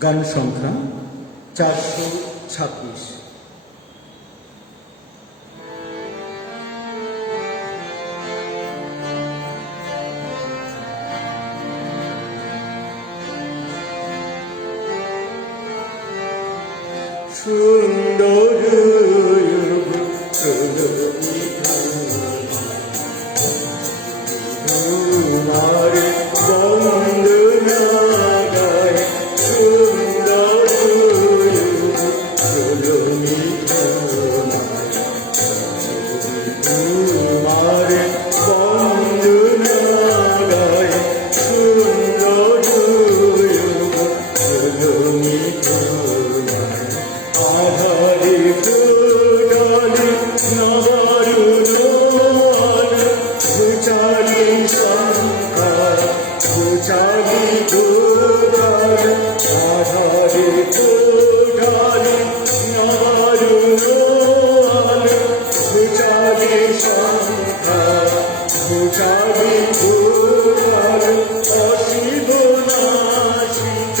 গান সংখ্যা 426। সুন্দর তোমার বন্দনা গায়, সুন্দর তোমার বন্দনা গায়, সুন্দর আধারে ফুটালে নবরুণ ঘুচালি সংখ্যার ঘুচালি দুর্গার, আধারে ফুটালে নবরুণ ঘুচালি সংখ্যার ঘুচালি দুর্গার, অশিব নাশিত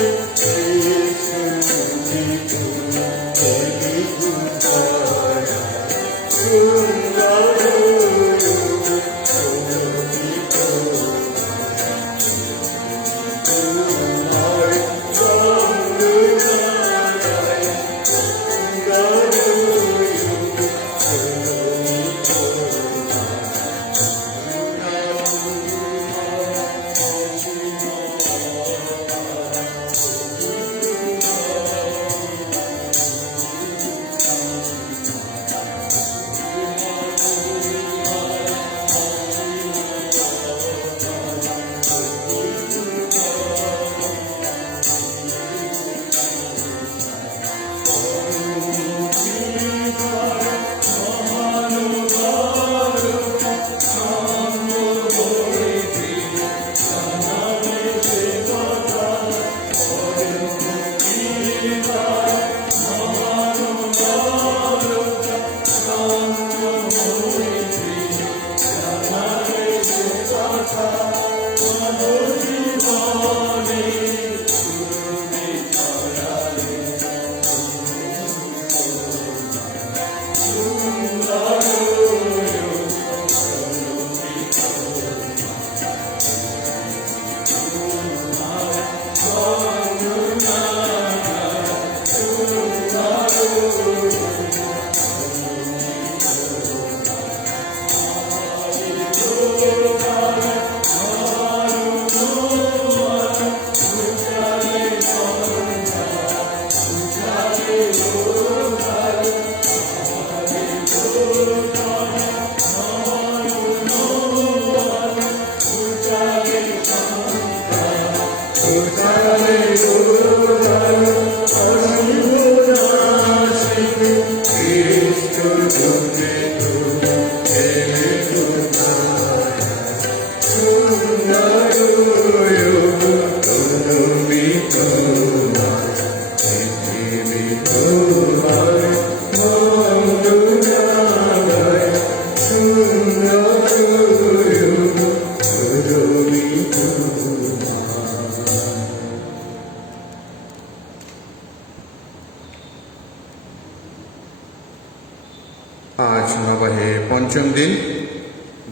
আজ নবাহে পঞ্চম দিন।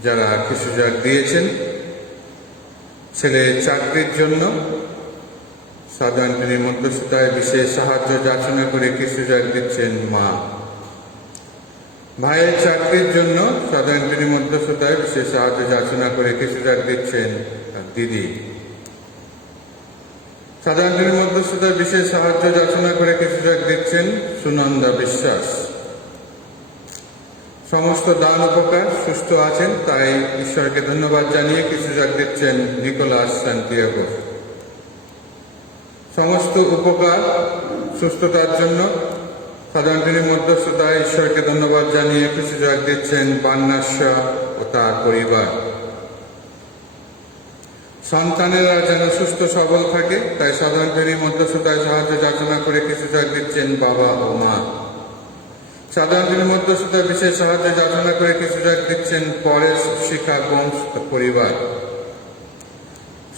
যারা খ্রিস্টজাগ দিয়েছেন, ছেলে চাকরির জন্য সাধারণ মধ্যস্থতায় বিশেষ সাহায্য যাচনা করে খ্রিস্টজাগ দিচ্ছেন মা। ভাইয়ের চাকরির জন্য সাধারণ মধ্যস্থতায় বিশেষ সাহায্য যাচনা করে খ্রিস্টজাগ দিচ্ছেন দিদি। সাধারণ মধ্যস্থতায় বিশেষ সাহায্য যাচনা করে খ্রিস্টজাগ দিচ্ছেন সুনন্দা বিশ্বাস। সমস্ত দান উপকার সুস্থ আছেন, তাই ঈশ্বরকে ধন্যবাদ জানিয়ে খ্রিস্টজাগ দিচ্ছেন নিকোলাস সান্তিয়াগো। সমস্ত উপকার সুস্থতার জন্য সাধারণ মধ্যস্থতায় ঈশ্বরকে ধন্যবাদ জানিয়ে খ্রিস্টজাগ দিচ্ছেন বান্নাশা ও তার পরিবার। সন্তানেরা যেন সুস্থ সবল থাকে, তাই সাধারণ মধ্যস্থতায় সাহায্য যাচনা করে খ্রিস্টজাগ দিচ্ছেন বাবা ও মা। সাধারণ মধ্যস্থতায় বিশেষ সাহায্য যাচনা করে খ্রিস্টজাগ দিচ্ছেন পরেশ শিখা বংশ পরিবার।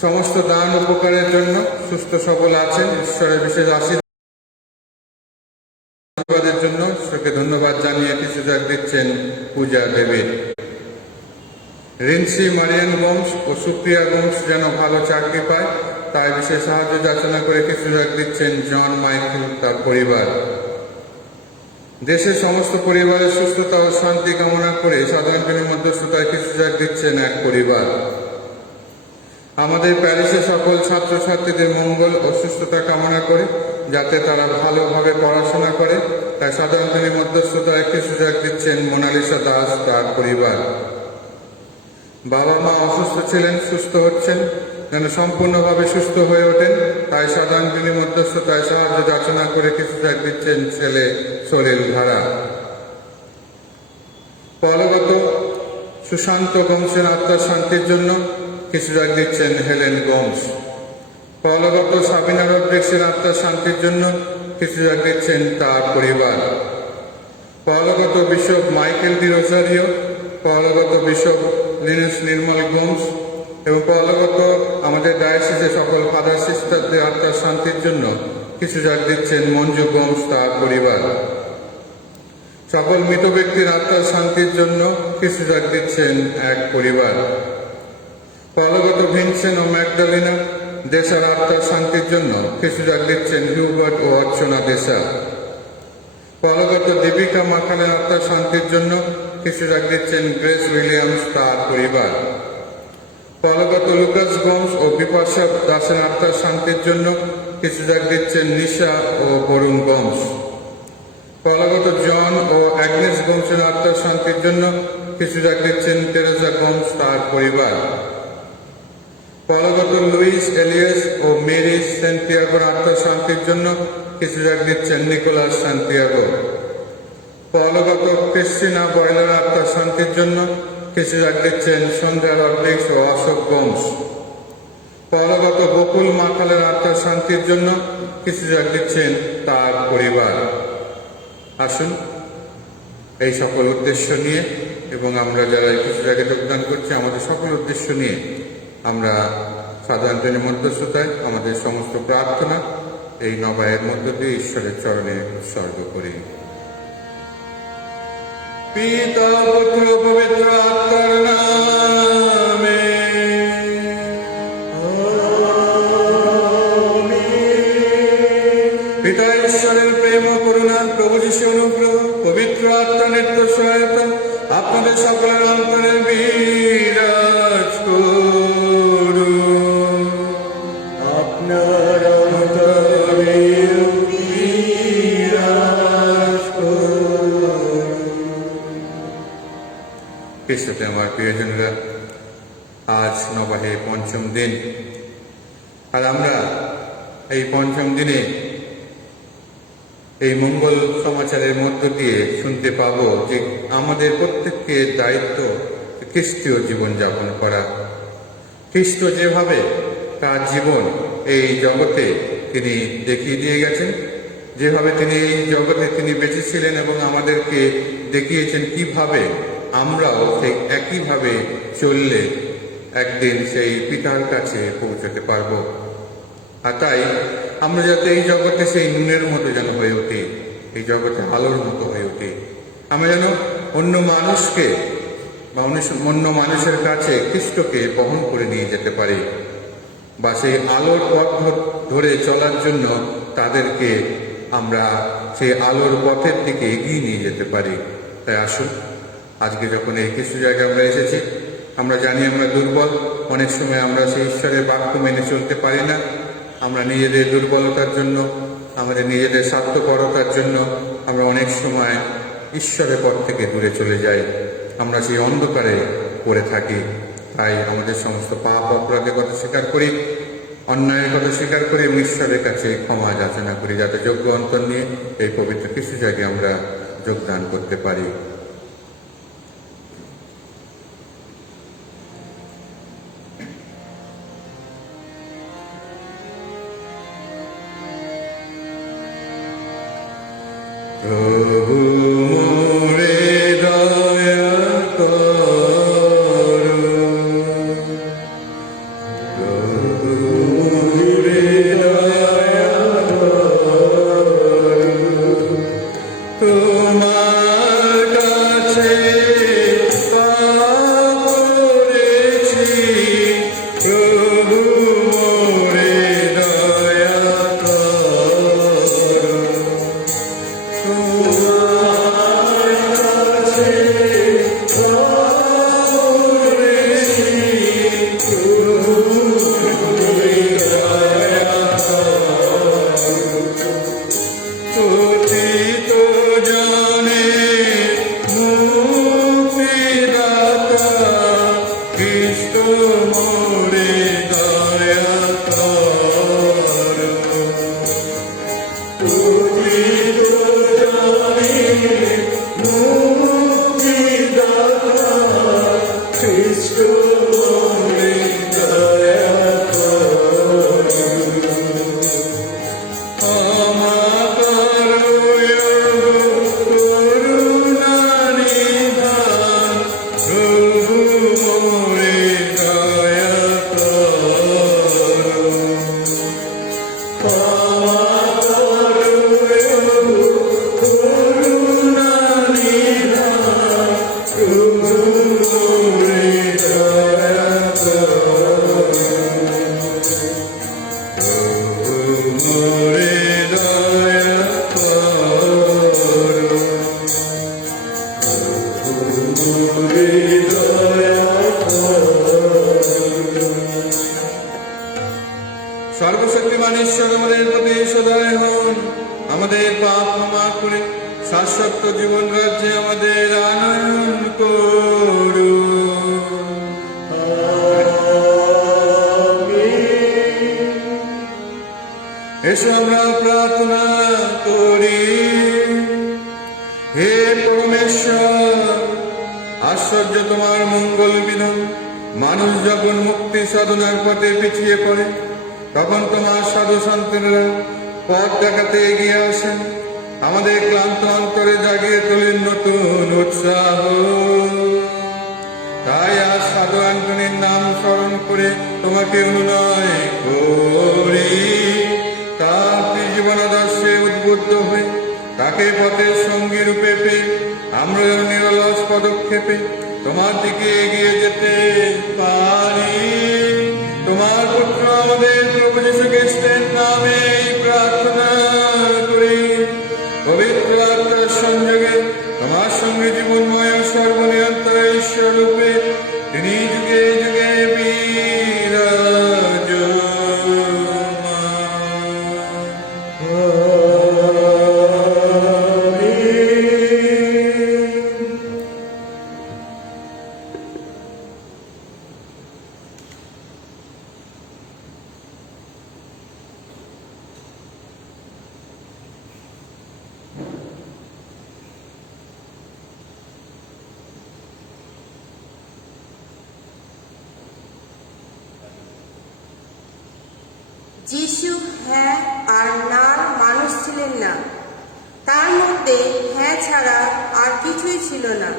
সমস্ত দান উপকারের জন্য সুস্থ সবল আছেন, ঈশ্বরের বিশেষ আশীর্বাদের জন্য ঈশ্বরকে ধন্যবাদ জানিয়ে কিছু যাক দিচ্ছেন পূজা দেবী। রিন্সি মারিয়ান গোমস ও সুপ্রিয়া গোমস যেন ভালো চাকরি পায় তাই বিশেষ সাহায্য যাচনা করে কিছু যাক দিচ্ছেন জন মাইকেল তার পরিবার। দেশের সমস্ত পরিবারের সুস্থতা ও শান্তি কামনা করে সাধারণ জনের মধ্যস্থতায় কিছু যাক দিচ্ছেন এক পরিবার। আমাদের প্যারিসের সকল ছাত্রছাত্রীদের মঙ্গল ও সুস্থতা কামনা করে যাতে তারা ভালোভাবে পড়াশোনা করে তাই সাধারণ জনের মধ্যস্থতায় কিছু যাক দিচ্ছেন মোনালিসা দাস তার পরিবার। বাবা মা অসুস্থ ছিলেন, সুস্থ হচ্ছেন, যেন সম্পূর্ণভাবে সুস্থ হয়ে ওঠেন তাই সাধারণ জনের মধ্যস্থতায় সাহায্য যাচনা করে কিছু যাক দিচ্ছেন ছেলে সলিল ধারা। পলগত সুশান্ত গোমসের আত্মার শান্তির জন্য কিছু যাক দিচ্ছেন হেলেন গোমস। পলগত সাবিনা রড্রিক্সের আত্মার শান্তির জন্য কিছু যাক দিচ্ছেন তার পরিবার। পলগত বিশপ মাইকেল ডি রোসারিও, পলগত বিশপ লিনেস নির্মল গোমস এবং পলগত আমাদের ডায়োসিসের সকল ফাদার সিস্টারদের আত্মার শান্তির জন্য কিছু যাক দিচ্ছেন মঞ্জু গোমস তার পরিবার। সকল মৃত ব্যক্তির আত্মার শান্তির জন্য কিছু যাক দিচ্ছেন এক পরিবার। পলগত ভিনসেন ও ম্যাগডালিনা দেশার আত্মার শান্তির জন্য কিছু যাক দিচ্ছেন হিউবার্ট ও অর্চনা দেশা। পলগত দীপিকা মাখানের আত্মার শান্তির জন্য কিছু যাক দিচ্ছেন গ্রেস উইলিয়ামস তার পরিবার। পলগত লুকাস গোমস ও বিপাশা দাসের আত্মার শান্তির জন্য কিছু যাক দিচ্ছেন নিশা ও বরুণ গোমস। পলগত জন ও অ্যাগনেস গোমসের আত্মার শান্তির জন্য কিছু যাক দিচ্ছেন তেরেসা গোমস তার পরিবার। পলগত লুইস এলিয়াস ও মেরি সেন্টিয়াগোর আত্মার শান্তির জন্য কিছু যাক দিচ্ছেন নিকোলাস সান্তিয়াগো। পলগত ক্রিস্টিনা বয়লার আত্মার শান্তির জন্য কিছু যাক দিচ্ছেন সন্ধ্যা রড্রিক্স ও অশোক গোমস। পলগত বকুল মাখালের আত্মার শান্তির জন্য কিছু যাক দিচ্ছেন তার পরিবার। আসুন এই সকল উদ্দেশ্য নিয়ে এবং আমরা যারা কিছু জায়গায় যোগদান করছি আমাদের সকল উদ্দেশ্য নিয়ে আমরা সাধারণ জনের মধ্যস্থতায় আমাদের সমস্ত প্রার্থনা এই নবায়ের মধ্য দিয়ে ঈশ্বরের চরণে উৎসর্গ করি। পিতা পুত্র পবিত্র আত্মার নামে পিতা ঈশ্বরের প্রেম ও করুণা, প্রভু যীশু অনুগ্রহ, পবিত্র আত্মা নিত্য সহায়তা আপনাদের সকলের অন্তরে বিরাজ করুন। আপনার অন্তরে বিরাজ করুন। খ্রিস্টতে আমার প্রিয়জনরা, আজ নবাহে পঞ্চম দিন, আর আমরা এই পঞ্চম দিনে এই মঙ্গল সমাচারের মধ্য দিয়ে শুনতে পাব যে আমাদের প্রত্যেককে দায়িত্ব খ্রিস্টীয় জীবনযাপন করা। খ্রিস্ট যেভাবে তার জীবন এই জগতে তিনি দেখিয়ে দিয়ে গেছেন, যেভাবে তিনি এই জগতে তিনি বেঁচে ছিলেন এবং আমাদেরকে দেখিয়েছেন কিভাবে আমরাও সেই একইভাবে চললে একদিন সেই পিতার কাছে পৌঁছাতে পারব। আর তাই আমরা যাতে এই জগতে সেই নুনের মতো যেন হয়ে উঠি, এই জগতে আলোর মতো হয়ে উঠি, আমরা যেন অন্য মানুষকে বা অন্য মানুষের কাছে খ্রিস্টকে বহন করে নিয়ে যেতে পারি, বা সেই আলোর পথ ধরে চলার জন্য তাদেরকে আমরা সেই আলোর পথের দিকে এগিয়ে নিয়ে যেতে পারি। তাই আসুন, আজকে যখন এই কিছু জায়গায় আমরা এসেছি, আমরা জানি আমরা দুর্বল, অনেক সময় আমরা সেই ঈশ্বরের বাক্য মেনে চলতে পারি না। আমরা নিজেদের দুর্বলতার জন্য, আমাদের নিজেদের স্বার্থপরতার জন্য আমরা অনেক সময় ঈশ্বরের পথ থেকে দূরে চলে যাই, আমরা সেই অন্ধকারে পড়ে থাকি। তাই আমাদের সমস্ত পাপ অপরাধের কথা স্বীকার করি, অন্যায়ের কথা স্বীকার করি এবং ঈশ্বরের কাছে ক্ষমা যাচনা করি, যাতে যোগ্য অন্তর নিয়ে এই পবিত্র কিছু জায়গায় আমরা যোগদান করতে পারি। প্রভু মোরে দয়া করো, প্রভু করে শাশ্বত জীবন রাজ্যে আমাদের আনয়ন করুন। এসো আমরা প্রার্থনা করি। হে পরমেশ্বর, আশ্চর্য তোমার মঙ্গল বিধান। মানুষ যখন মুক্তি সাধনার পথে পিছিয়ে পড়ে, তখন তোমার সাধু সন্তানেরা পথ দেখাতে এগিয়ে আসেন, আমাদের ক্লান্ত অন্তরে জাগিয়ে তোলেন নতুন উৎসাহ। তাই আজ সাধু অ্যান্টনির নাম স্মরণ করে তোমাকে অনুনয় করি, তার জীবন আদর্শে উদ্বুদ্ধ হয়ে তাকে পথের সঙ্গী রূপে পেয়ে আমরা যেন নিরলস পদক্ষেপে তোমার দিকে এগিয়ে যেতে পারি। তোমার পুত্র আমাদের প্রভু যীশু খ্রিস্টের নামে প্রার্থনা করি। পবিত্র আত্মার সংযোগে তোমার সঙ্গে জীবনময় সর্বনিয়ন্ত্রণ ঈশ্বর রূপে তিনি যুগে যুগে যিশু হ্যাঁ আর নার মানুষ ছিলেন না, তার মধ্যে হ্যাঁ ছাড়া আর কিছুই ছিল না।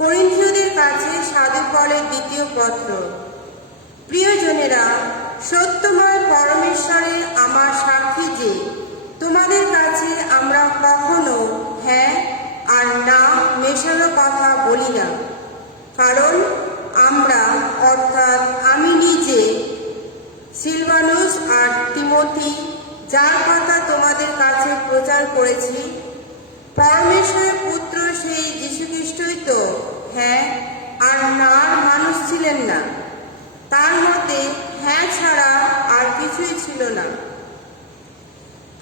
করিন্থীয়দের কাছে সাধু পলের দ্বিতীয় পত্র। প্রিয়জনেরা, সত্যময় পরমেশ্বরের আমার সাক্ষী যে তোমাদের কাছে আমরা কখনো হ্যাঁ আর না মেশানো কথা বলি না। কারণ আমরা, অর্থাৎ আমি নিজে, সিলভানুস আর তিমোথি, যার কথা তোমাদের কাছে প্রচার করেছি, পরমেশ্বরের পুত্র সেই যীশুখ্রিস্টই তো হ্যাঁ আর নার মানুষ ছিলেন না, তার মধ্যে হ্যাঁ ছাড়া আর কিছুই ছিল না।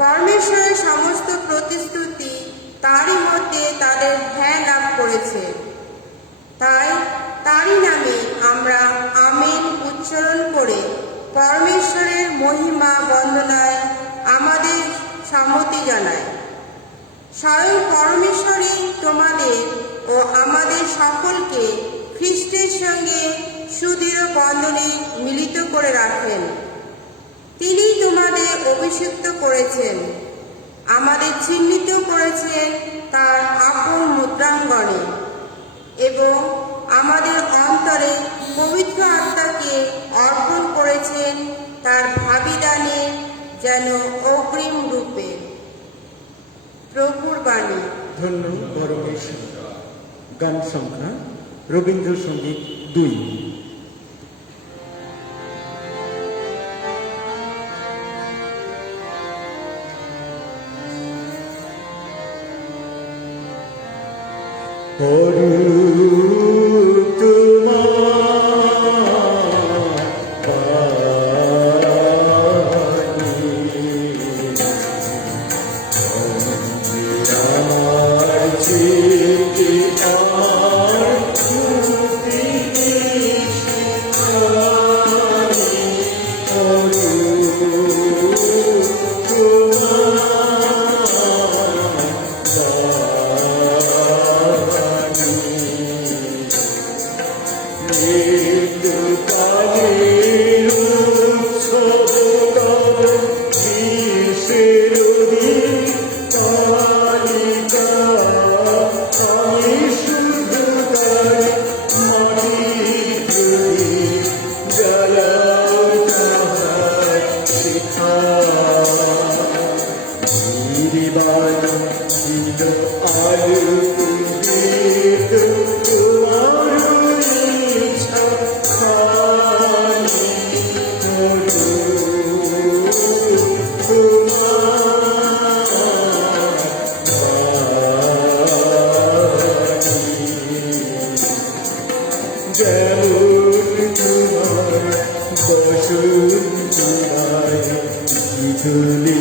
পরমেশ্বরের সমস্ত প্রতিশ্রুতি তারই মধ্যে তাদের হ্যাঁ লাভ করেছে। তাই তারই নামে আমরা আমেন উচ্চারণ করে পরমেশ্বরের মহিমা বন্দনায় আমাদের সম্মতি জানাই। স্বয়ং পরমেশ্বরই তোমাদের ও আমাদের সকলকে খ্রিস্টের সঙ্গে সুদৃঢ় বন্ধনে মিলিত করে রাখেন। তিনি তোমাদের অভিষিক্ত করেছেন, আমাদের চিহ্নিত করেছেন তার আপন মুদ্রাঙ্গনে, এবং আমাদের অন্তরে পবিত্র আত্মাকে অর্পণ করেছেন তার ভাবিদানে যেন অগ্রিম রূপে। প্রভুর বাণী। ধন্য পরমেশ্বর। গান সংখ্যা রবীন্দ্রসঙ্গীত 2।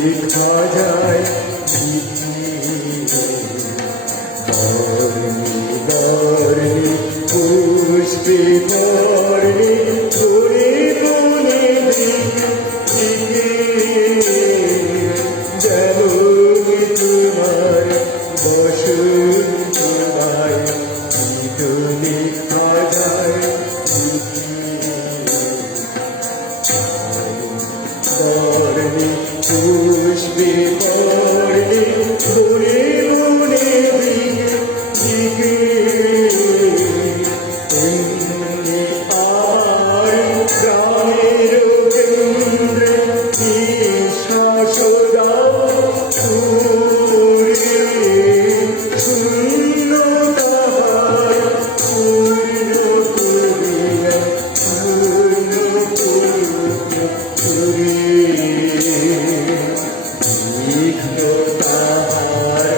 লিখা যায় বর্ণি পুষ্পে বর্ণি ধরে বনে দিকে যেমন তোমার বসন্ত রায় বিদুলি খাজায় বর্ণি পুষ্পে বর্ণি ধরে বনে দিকে এমনি আর গ্রামের কেন্দ্রে নিঃশ্বাস দাও সুরে শূন্য তাহার পূর্ণ করিয়া পূর্ণ করিয়া বিঘ্ন তাহার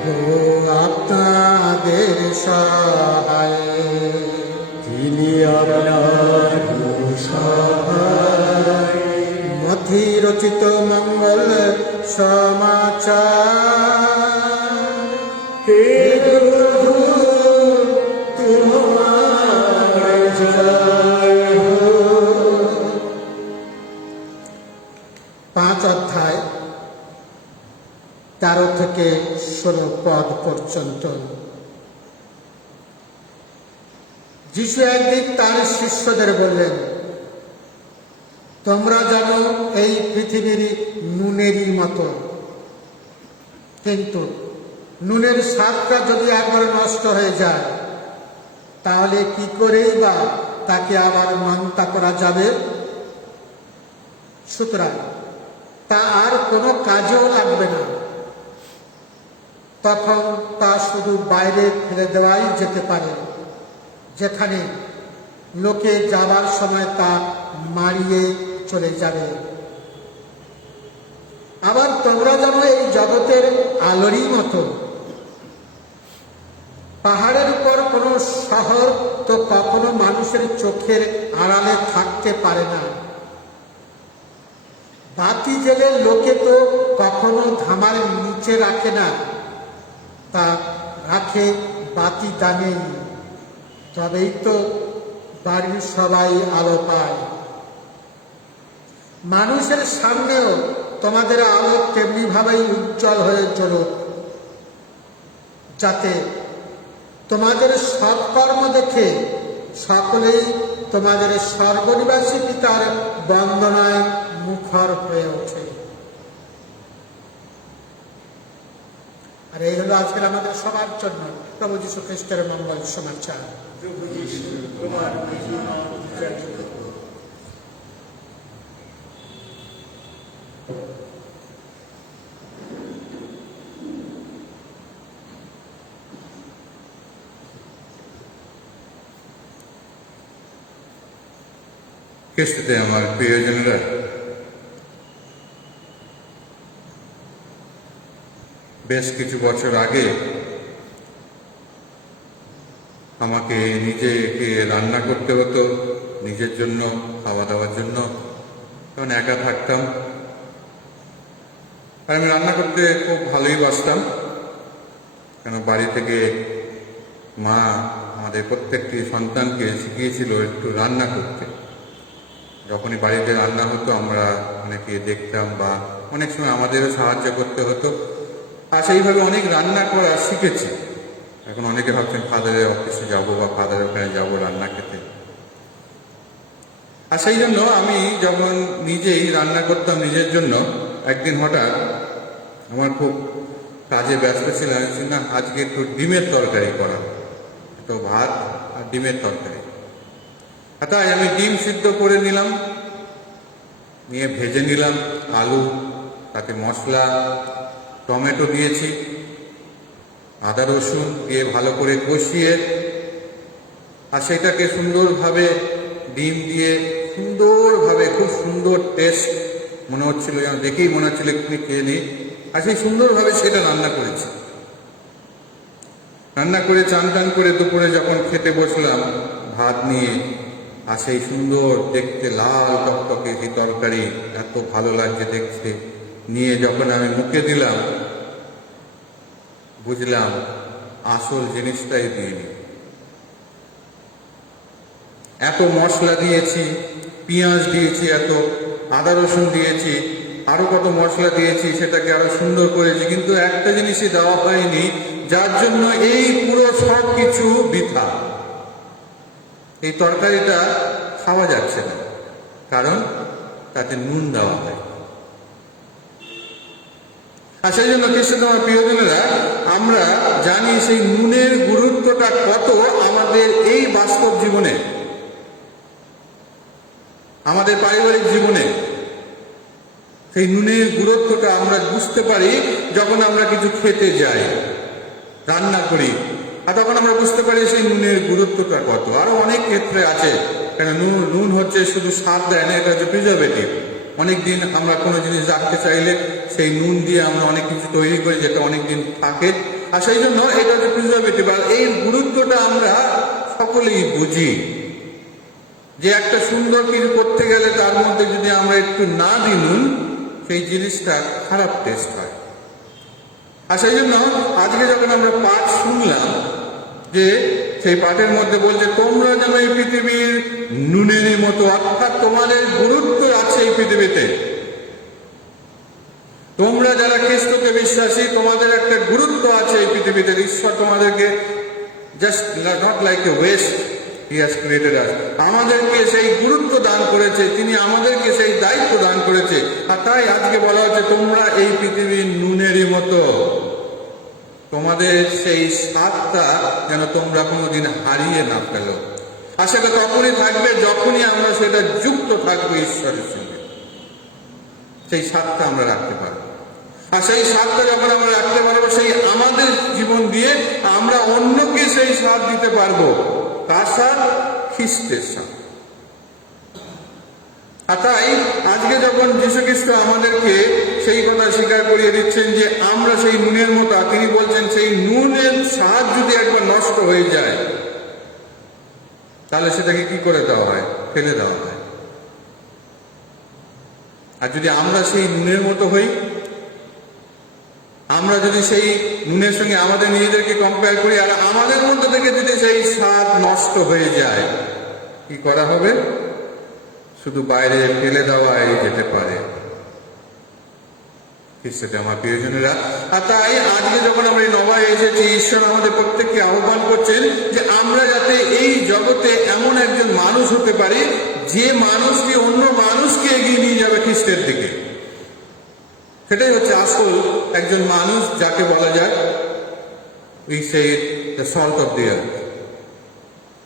পূর্ণ আপনাদের সহায় তিনি আপনার সহায় মথি রচিত মঙ্গল সমাচার হে প্রভু তোমার জয় হোক। 5 অধ্যায় 13 থেকে 16 পদ পর্যন্ত। যিশু একদিন তার শিষ্যদের বললেন, তোমরা জানো এই পৃথিবীর নুনেরই মতো, কিন্তু নুনের স্বাদটা যদি একবার নষ্ট হয়ে যায় তাহলে কি করেই বা তাকে আবার মান্তা করা যাবে? সুতরাং তা আর কোনো কাজেও লাগবে না, তখন তা শুধু বাইরে ফেলে দেওয়াই যেতে পারে, যেখানে লোকে যাবার সময় তা মারিয়ে চলে যাবে। আবার তোমরা যেন এই জগতের আলোরই মতো। পাহাড়ের উপর কোনো শহর তো কখনো মানুষের চোখের আড়ালে থাকতে পারে না। বাতি জেলে লোকে তো কখনো ধামার নিচে রাখে না, তা রাখে বাতি দানেই, তবেই তো বাড়ির সবাই আলো পায়। মানুষের সামনেও তোমাদের আলো তেমনি ভাবেই উজ্জ্বল হয়ে চলুক, যাতে তোমাদের সৎকর্ম দেখে সকলেই তোমাদের স্বর্গনিবাসী পিতার বন্দনায় মুখর হয়ে ওঠে। আর এই হলো আজকের আমাদের সবার জন্য প্রভু যীশু খ্রিস্টের মঙ্গল সমাচার। প্রভু যীশু তোমার মহিমা উচ্চারিত হোক। খ্রিস্টতে আমার প্রিয়জনেরা, বেশ কিছু বছর আগে আমাকে নিজেকে রান্না করতে হতো, নিজের জন্য, খাওয়া দাওয়ার জন্য। তখন একা থাকতাম। আর আমি রান্না করতে খুব ভালোই বাসতাম, কেন বাড়ি থেকে মা আমাদের প্রত্যেকটি সন্তানকে শিখিয়েছিল একটু রান্না করতে। যখনই বাড়িতে রান্না হতো আমরা অনেকে দেখতাম বা অনেক সময় আমাদেরও সাহায্য করতে হতো, আর সেইভাবে অনেক রান্না করা শিখেছি। এখন অনেকে ভাবছেন ফাদারের অফিসে যাব বা ফাদারের ওখানে যাবো রান্না খেতে, আর সেই জন্য আমি যখন নিজেই রান্না করতাম নিজের জন্য, একদিন হঠাৎ আমার খুব কাজে ব্যস্ত ছিলাম, না আজকে একটু ডিমের তরকারি করা, একটু ভাত আর ডিমের তরকারি। তাই আমি ডিম সিদ্ধ করে নিলাম, নিয়ে ভেজে নিলাম আলু, তাতে মশলা, টমেটো দিয়েছি, আদা রসুন দিয়ে ভালো করে কষিয়ে, আর সেটাকে সুন্দরভাবে ডিম দিয়ে সুন্দরভাবে, খুব সুন্দর টেস্ট মনে হচ্ছিল, যেন দেখেই মনে হচ্ছিল একটু খেয়ে নিই, আর সেই সুন্দরভাবে সেটা রান্না করেছি। রান্না করে চান টান করে দুপুরে যখন খেতে বসলাম ভাত নিয়ে, আর সেই সুন্দর দেখতে লাল টকটকে সেই তরকারি, এত ভালো লাগছে দেখতে, নিয়ে যখন আমি মুখে দিলাম বুঝলাম আসল জিনিসটাই দিইনি। এত মশলা দিয়েছি, পেঁয়াজ দিয়েছি, এত আদা রসুন দিয়েছি, আরো কত মশলা দিয়েছি, সেটাকে আরো সুন্দর করেছি, কিন্তু একটা জিনিসই দেওয়া হয়নি, যার জন্য এই পুরো সব কিছু বৃথা। এই তরকারিটা খাওয়া যাচ্ছে না, কারণ তাতে নুন দেওয়া হয়। আর সেই জন্য খ্রিস্ট আমার প্রিয়জনেরা, আমরা জানি সেই নুনের গুরুত্বটা কত আমাদের এই বাস্তব জীবনে, আমাদের পারিবারিক জীবনে। সেই নুনের গুরুত্বটা আমরা বুঝতে পারি যখন আমরা কিছু খেতে যাই, রান্না করি, আর তখন আমরা বুঝতে পারি সেই নুনের গুরুত্বটা কত। আরো অনেক ক্ষেত্রে আছে, কেন নুন হচ্ছে শুধু স্বাদ দেয় না, এটা হচ্ছে প্রিজারভেটিভ। অনেকদিন আমরা কোনো জিনিস রাখতে চাইলে সেই নুন দিয়ে আমরা অনেক কিছু তৈরি করি যেটা অনেকদিন থাকে, আর সেই জন্য এটা হচ্ছে প্রিজারভেটিভ। আর এই গুরুত্বটা আমরা সকলেই বুঝি, যে একটা সুন্দর কিছু করতে গেলে তার মধ্যে যদি আমরা একটু না দিই নুন, সেই জিনিসটা খারাপ টেস্ট হয়। আর সেই জন্য আজকে যখন আমরা পাঠ শুনলাম, যে সেই পাঠের মধ্যে বলছে তোমরা যেন এই পৃথিবীর নুনের মতো, অর্থাৎ তোমাদের গুরুত্ব আছে এই পৃথিবীতে। তোমরা যারা খ্রিস্টকে বিশ্বাসী, তোমাদের একটা গুরুত্ব আছে এই পৃথিবীতে। ঈশ্বর তোমাদেরকে just not like a waste, he has created us, আমাদেরকে সেই গুরুত্ব দান করেছে, তিনি আমাদেরকে সেই দায়িত্ব দান করেছে। আর তাই আজকে বলা হচ্ছে তোমরা এই পৃথিবীর নুনেরই মতো, তোমাদের সেই স্বাদটা যেন তোমরা কোনোদিন হারিয়ে না ফেলো। আর সেটা তখনই থাকবে যখনই আমরা সেটা যুক্ত থাকবো ঈশ্বরের সঙ্গে, সেই স্বাদটা আমরা রাখতে পারবো। আর সেই স্বাদটা যখন আমরা রাখতে পারবো, সেই আমাদের জীবন দিয়ে আমরা অন্যকে সেই স্বাদ দিতে পারবো। তার স্বাদ খ্রিস্টের স্বাদ। আর তাই আজকে যখন যীশু খ্রিস্ট আমাদেরকে সেই কথা স্বীকার করিয়ে দিচ্ছেন যে আমরা সেই নুনের মতো, তিনি বলছেন সেই নুনের স্বাদ যদি একবার নষ্ট হয়ে যায়, তাহলে সেটাকে কি করে দেওয়া হয়? ফেলে দেওয়া হয়। আর যদি আমরা সেই নুনের মতো হই, আমরা যদি সেই নুনের সঙ্গে আমাদের নিজেদেরকে কম্পেয়ার করি, আর আমাদের মধ্যে থেকে যদি সেই স্বাদ নষ্ট হয়ে যায়, কি করা হবে? শুধু বাইরে ফেলে দেওয়াই যেতে পারে। খ্রিস্টে আমার প্রিয়জনেরা, আর তাই আজকে যখন আমরা এই নবায় এসেছি, ঈশ্বর আমাদের প্রত্যেককে আহ্বান করছেন যে আমরা যাতে এই জগতে এমন একজন মানুষ হতে পারি, যে মানুষটি অন্য মানুষকে এগিয়ে নিয়ে যাবে খ্রিস্টের দিকে। সেটাই হচ্ছে আসল একজন মানুষ, যাকে বলা যায় we say the salt of the earth,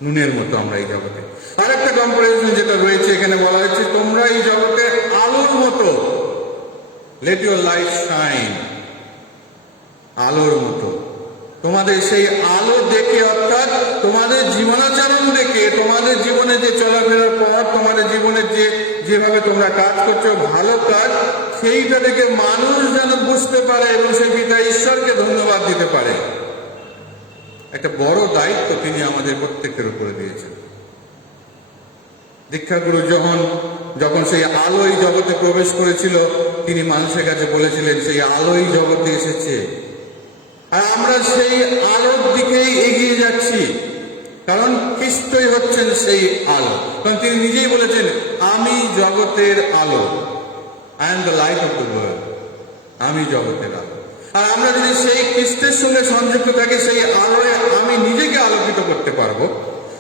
নুনের মতো আমরা এই জগতে। আরেকটা কম্পারিজন যেটা রয়েছে এখানে বলা হচ্ছে তোমরা এই জগতে আলোর মতো, লেট ইউর লাইট শাইন, আলোর মতো। তোমাদের সেই আলো দেখে, অর্থাৎ তোমাদের জীবনাচরণ দেখে, তোমাদের জীবনে যে চলাফেরার পর, তোমাদের জীবনে যেভাবে তোমরা কাজ করছো ভালো কাজ, সেইটা দেখে মানুষ যেন বুঝতে পারে এবং সেই পিতা ঈশ্বরকে ধন্যবাদ দিতে পারে। একটা বড় দায়িত্ব তিনি আমাদের প্রত্যেকের উপরে দিয়েছেন। দীক্ষাগুরু যখন সেই আলো এই জগতে প্রবেশ করেছিল, তিনি মানুষের কাছে বলেছিলেন সেই আলোই জগতে এসেছে, আর আমরা সেই আলোর দিকেই এগিয়ে যাচ্ছি, কারণ খ্রিস্টই হচ্ছেন সেই আলো। কারণ তিনি নিজেই বলেছেন, আমি জগতের আলো, I am the light off the world, আমি জগতের আলো। আর আমরা যদি সেই খ্রিস্টের সঙ্গে সংযুক্ত থাকি, সেই আলোয় আমি নিজেকে আলোকিত করতে পারবো।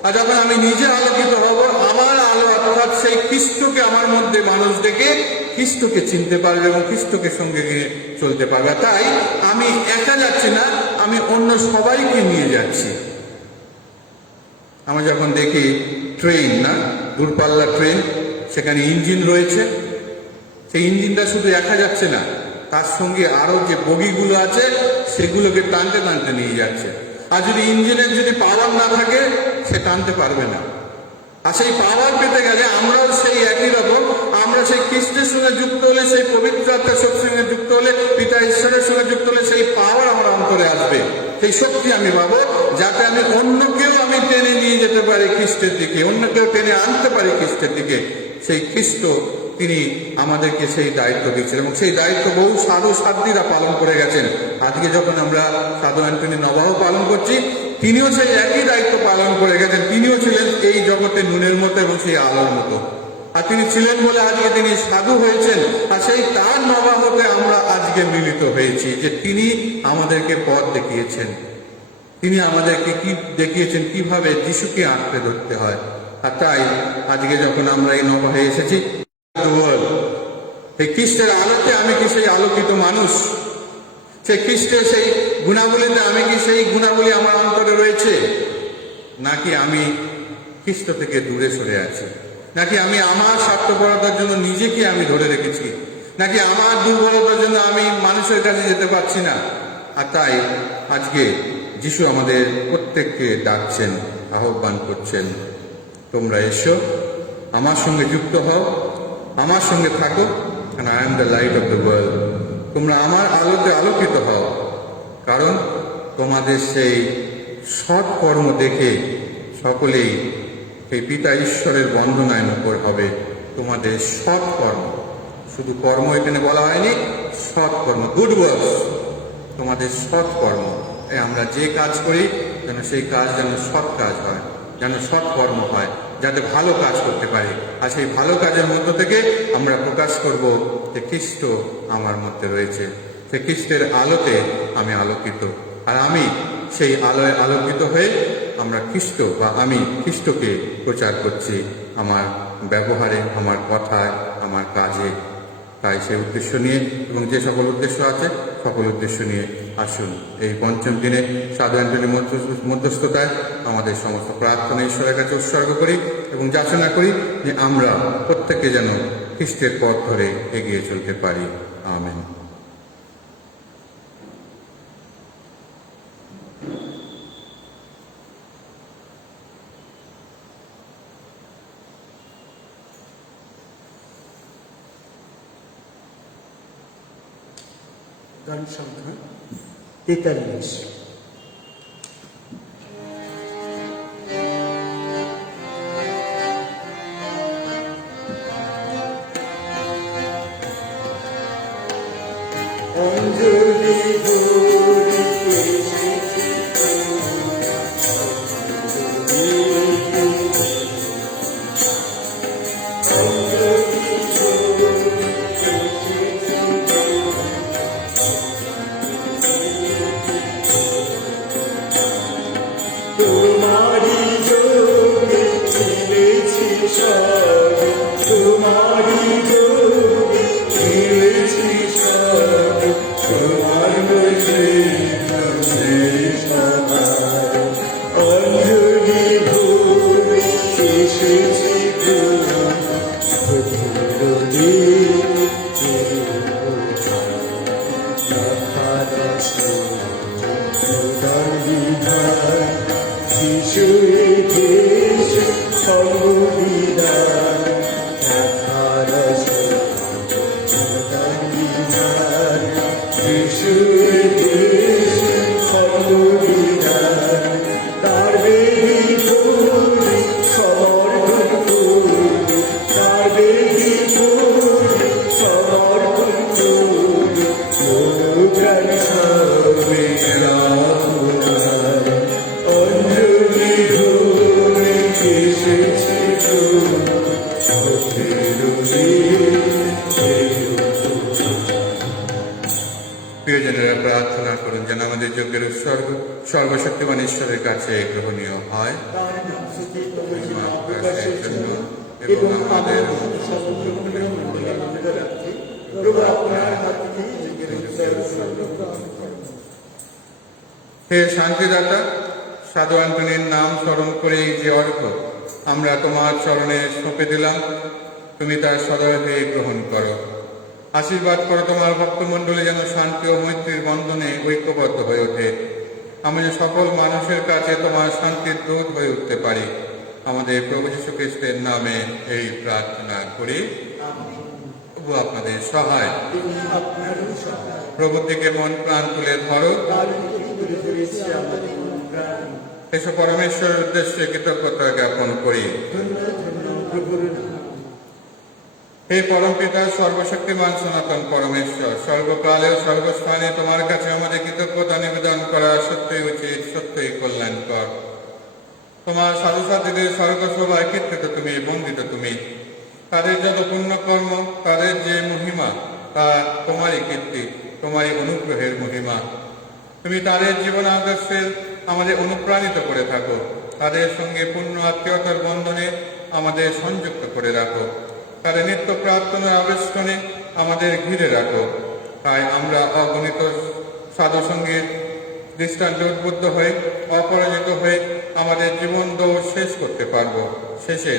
আর যখন আমি নিজে আলোকিত হব, আমার আলো অর্থাৎ সেই খ্রিস্টকে আমার মধ্যে মানুষ দেখে খ্রিস্টকে চিনতে পারবে এবং খ্রিস্টকে সঙ্গে নিয়ে চলতে পারবে। তাই আমি একা যাচ্ছি না, আমি অন্য সবাইকে নিয়ে যাচ্ছি। আমরা যখন দেখি ট্রেন, না দূরপাল্লা ট্রেন, সেখানে ইঞ্জিন রয়েছে, সেই ইঞ্জিনটা শুধু একা যাচ্ছে না, তার সঙ্গে আরো যে বগিগুলো আছে সেগুলোকে টানতে টানতে নিয়ে যাচ্ছে। আর যদি ইঞ্জিনের যদি পাওয়ার না থাকে, সে টানতে পারবে না। আর সেই পাওয়ার পেতে গেলে আমরাও সেই একই রকম, আমরা সেই খ্রিস্টের সঙ্গে যুক্ত হলে, সেই পবিত্র আত্মার শক্তির সঙ্গে যুক্ত হলে, পিতা ঈশ্বরের সঙ্গে যুক্ত হলে সেই পাওয়ার আমার অন্তরে আসবে, সেই শক্তি আমি পাবো, যাতে আমি অন্যকেও আমি টেনে নিয়ে যেতে পারি খ্রিস্টের দিকে, অন্যকেও টেনে আনতে পারি খ্রিস্টের দিকে। সেই খ্রিস্ট তিনি আমাদেরকে সেই দায়িত্ব দিচ্ছেন এবং সেই দায়িত্ব বহু সাধু সাধ্বীরা পালন করে গেছেন। আজকে যখন আমরা সাধু অ্যান্টনি নবাহ পালন করছি, তিনিও সেই একই দায়িত্ব পালন করে গেছেন। তিনিও ছিলেন এই জগতে নুনের মতো এবং সেই আলোর মতো। আর তিনি ছিলেন বলে আজকে তিনি সাধু হয়েছেন, আর সেই তার নবাহতে আমরা আজকে মিলিত হয়েছি, যে তিনি আমাদেরকে পথ দেখিয়েছেন, তিনি আমাদেরকে কি দেখিয়েছেন, কিভাবে যিশুকে আঁকড়ে ধরতে হয়। আর তাই আজকে যখন আমরা এই নবাহে এসেছি, সেই খ্রিস্টের আলোতে আমি কি সেই আলোকিত মানুষ? সেই খ্রিস্টের সেই গুণাবলীতে আমি কি সেই গুণাবলী আমার অন্তরে রয়েছে? নাকি আমি খ্রিস্ট থেকে দূরে সরে আছি? নাকি আমি আমার স্বার্থপরতার জন্য নিজেকে আমি ধরে রেখেছি? নাকি আমার দুর্বলতার জন্য আমি মানুষের কাছে যেতে পারছি না? আর তাই আজকে যিশু আমাদের প্রত্যেককে ডাকছেন, আহ্বান করছেন, তোমরা এসো, আমার সঙ্গে যুক্ত হও, আমার সঙ্গে থাকো, কারণ I am the light off the world. তোমরা আমার আলোতে আলোকিত হও, কারণ তোমাদের সেই সৎ কর্ম দেখে সকলেই সেই পিতা ঈশ্বরের বন্দনায় নকর হবে। তোমাদের সৎ কর্ম, শুধু কর্ম এখানে বলা হয়নি, সৎ কর্ম, গুড ওয়ার্কস, তোমাদের সৎ কর্ম। আমরা যে কাজ করি যেন সেই কাজ যেন সৎ কাজ হয়, যেন সৎ কর্ম হয়, যাতে ভালো কাজ করতে পারি। আর সেই ভালো কাজের মধ্য থেকে আমরা প্রকাশ করব যে খ্রিস্ট আমার মধ্যে রয়েছে, সে খ্রিস্টের আলোতে আমি আলোকিত। আর আমি সেই আলোয় আলোকিত হয়ে আমরা খ্রিস্ট বা আমি খ্রিস্টকে প্রচার করছি আমার ব্যবহারে, আমার কথায়, আমার কাজে। তাই সেই উদ্দেশ্য নিয়ে এবং যে সকল উদ্দেশ্য আছে সকল উদ্দেশ্য নিয়ে আসুন এই পঞ্চম দিনে সাধু অ্যান্টনি মধ্যস্থতায় আমাদের সমস্ত প্রার্থনা ঈশ্বরের কাছে উৎসর্গ করি এবং যাচনা করি যে আমরা প্রত্যেকে যেন খ্রিস্টের পথ ধরে এগিয়ে চলতে পারি। আমেন। গান সংখ্যা 43। অঞ্জলি তোমারি যোগে খেলেছি সব, তোমারি যোগে খেলেছি সব, তোমার মধ্যে অঞ্জলি ভরে এসেছি সমর্পণ প্রিয়জনেরা প্রার্থনা করুন যেন আমাদের যজ্ঞের উৎসর্গ সর্বশক্তিমান ঈশ্বরের কাছে গ্রহণীয় হয়। তার নাম স্তুতি প্রভুজিমা প্রকাশের প্রকাশের জন্য জন্য এবং এবং আমাদের আমাদের সমগ্র মণ্ডলী আমাদের রাখি প্রভু আপনার হাত থেকে যজ্ঞের উৎসর্গ গ্রহণ করুন। হে শান্তিদাতা, সাধু আন্তনির নাম স্মরণ করে এই যে অর্ঘ আমরা তোমার চরণে সঁপে দিলাম, তুমি তার সদয় গ্রহণ করো। আশীর্বাদ করো তোমার ভক্তমণ্ডলী যেন শান্তি ও মৈত্রীর বন্ধনে ঐক্যবদ্ধ হয়ে ওঠে। আমি সকল মানুষের কাছে তোমার শান্তির দূত হয়ে উঠতে পারি। আমাদের প্রভু যীশু খ্রিস্টের নামে এই প্রার্থনা করি। প্রভু আপনাদের সহায়। তিনি আপনারও সহায়। প্রভুর দিকে মন প্রাণ তুলে ধরো। তার দিকে তুলে ধরেছি আমাদের প্রাণ। এসব পরমেশ্বরের উদ্দেশ্যে কৃতজ্ঞতা জ্ঞাপন করি। ধন্য ধন্য প্রভুর নাম। হে পরম পিতা, সর্বশক্তিমান সনাতন পরমেশ্বর, সর্বকালে ও সর্বস্থানে তোমার কাছে আমাদের কৃতজ্ঞতা নিবেদন করা সত্যই উচিত, সত্যই কল্যাণকর। তোমার সাধু সাথীদের স্বর্গসভায় কীর্তিত তুমি, বন্দিত তুমি। তাদের যত পুণ্যকর্ম, তাদের যে মহিমা, তা তোমারই কীর্তি, তোমারই অনুগ্রহের মহিমা। তুমি তাদের জীবন আদর্শে আমাদের অনুপ্রাণিত করে থাকো। তাদের সঙ্গে পূর্ণ আত্মীয়তার বন্ধনে আমাদের সংযুক্ত করে রাখো। তাদের নিত্য প্রার্থনার আবেষ্টনে আমাদের ঘিরে রাখো। তাই আমরা অগণিত সাধু সঙ্গীর দৃষ্টান্তে উদ্বুদ্ধ হয়ে অপরাজিত হয়ে আমাদের জীবন দৌড় শেষ করতে পারবো। শেষে